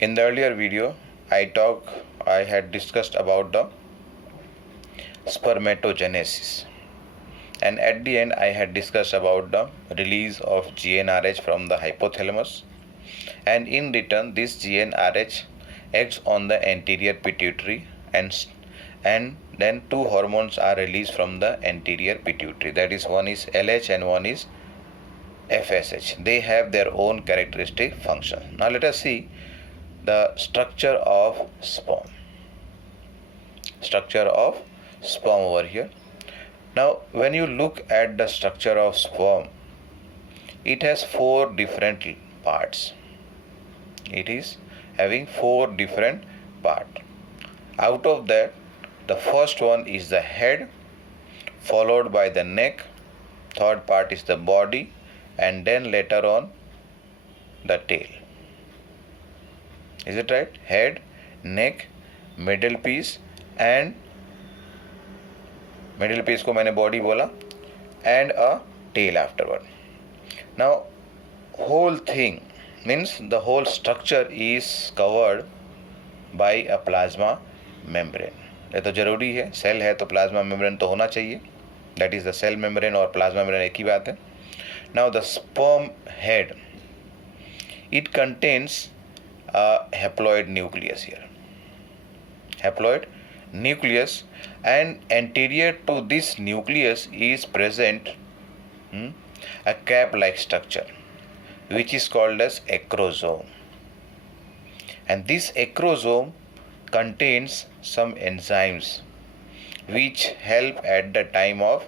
In the earlier video, I had discussed about the spermatogenesis, and at the end I had discussed about the release of GnRH from the hypothalamus, and in return this GnRH acts on the anterior pituitary, and then two hormones are released from the anterior pituitary, that is, one is LH and one is FSH. They have their own characteristic function. Now let us see the structure of sperm. Structure of sperm over here. Now when you look at the structure of sperm, it has four different parts. It is having four different parts. Out of that, the first one is the head, followed by the neck, third part is the body, and then later on the tail. Is it right? Head, neck, middle piece, and middle piece को मैंने body बोला, and a tail afterward. Now whole thing means the whole structure is covered by a plasma membrane. ये तो जरूरी है, cell है तो plasma membrane तो होना चाहिए. That is the cell membrane और plasma membrane एक ही बात है. Now the sperm head, it contains a haploid nucleus here. Haploid nucleus, and anterior to this nucleus is present a cap-like structure which is called as acrosome. And this acrosome contains some enzymes which help at the time of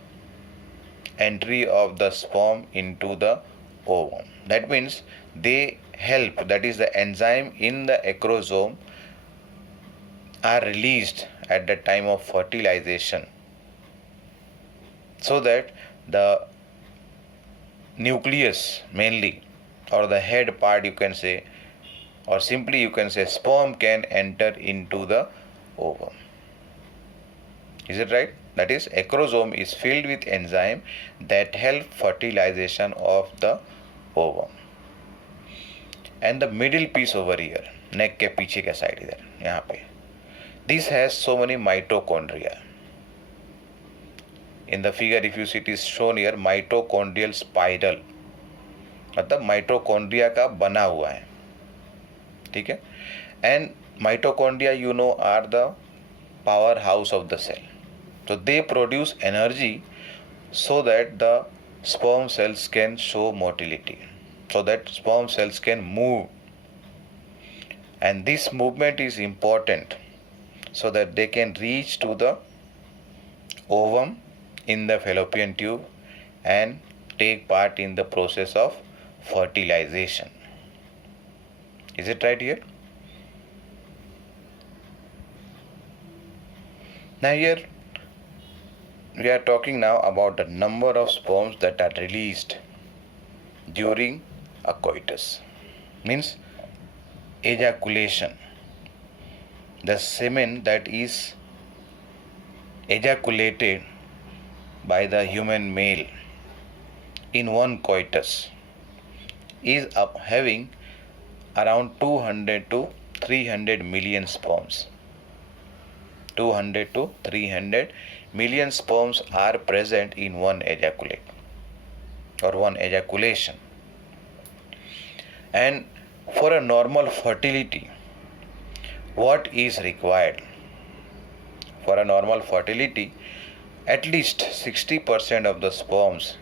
entry of the sperm into the ovum. That means they help, that is the enzyme in the acrosome are released at the time of fertilization, so that the nucleus mainly, or the head part you can say, or simply you can say sperm can enter into the ovum. Is it right? That is, acrosome is filled with enzyme that help fertilization of the ovum. And the middle piece over here, neck के पीछे के side इधर यहाँ पे, this has so many mitochondria. In the figure if you see, it is shown here mitochondrial spiral, मतलब mitochondria का बना हुआ है. ठीक है. And mitochondria you know are the power house of the cell. So they produce energy so that the sperm cells can show motility, so that sperm cells can move, and this movement is important so that they can reach to the ovum in the fallopian tube and take part in the process of fertilization. Is it right here? Now here we are talking now about the number of sperms that are released during a coitus. Means ejaculation. The semen that is ejaculated by the human male in one coitus is having around 200 to 300 million sperms. 200 to 300 million sperms are present in one ejaculate or one ejaculation. And for a normal fertility, what is required? For a normal fertility, at least 60% of the sperms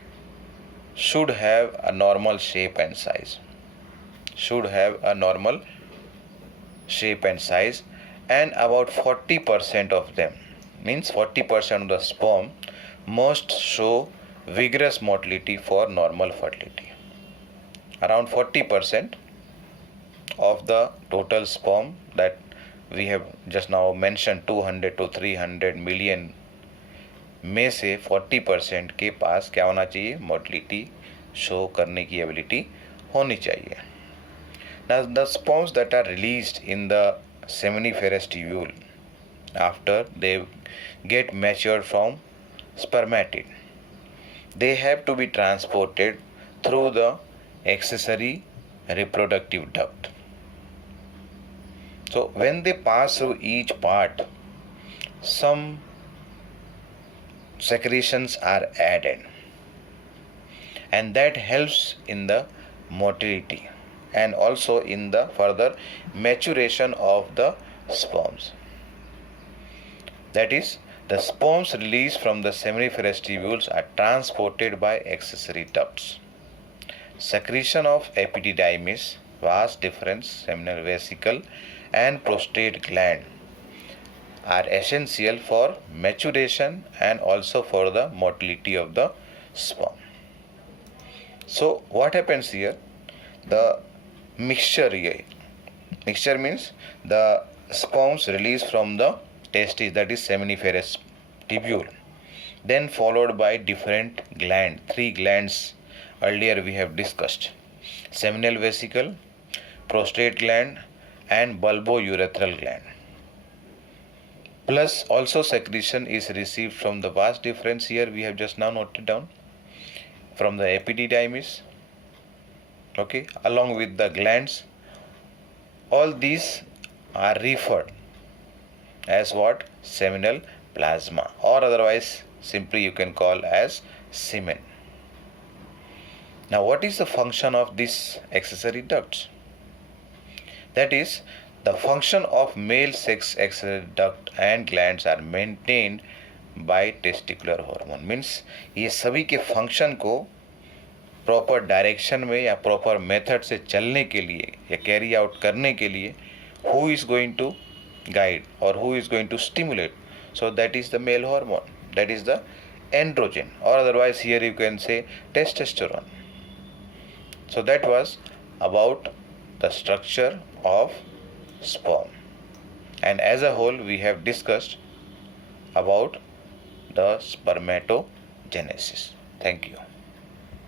should have a normal shape and size. Should have a normal shape and size, and about 40% of them, means 40% of the sperm must show vigorous motility for normal fertility. Around 40% of the total sperm that we have just now mentioned, 200 to 300 million में से 40% के पास क्या होना चाहिए? Motility show करने की ability होनी चाहिए. Now the sperms that are released in the seminiferous tubule after they get matured from spermatid, they have to be transported through the accessory reproductive duct. So when they pass through each part, some secretions are added, and that helps in the motility and also in the further maturation of the sperms. That is, the sperms released from the seminiferous tubules are transported by accessory ducts. Secretion of epididymis, vas deferens, seminal vesicle, and prostate gland are essential for maturation and also for the motility of the sperm. So what happens here? The mixture here. Mixture means the sperms released from the testis, that is seminiferous tubule, then followed by different gland, three glands earlier we have discussed: seminal vesicle, prostate gland, and bulbourethral gland. Plus also secretion is received from the vas deferens, here we have just now noted down, from the epididymis, okay, along with the glands. All these are referred as what? Seminal plasma, or otherwise simply you can call as semen. Now what is the function of these accessory ducts? That is, the function of male sex accessory duct and glands are maintained by testicular hormone. Means ये सभी के function को proper direction में या proper method से चलने के लिए या कैरी आउट करने के लिए who is going to guide or who is going to stimulate? So that is the male hormone, that is the androgen, or otherwise here you can say testosterone. So that was about the structure of sperm, and as a whole we have discussed about the spermatogenesis. Thank you.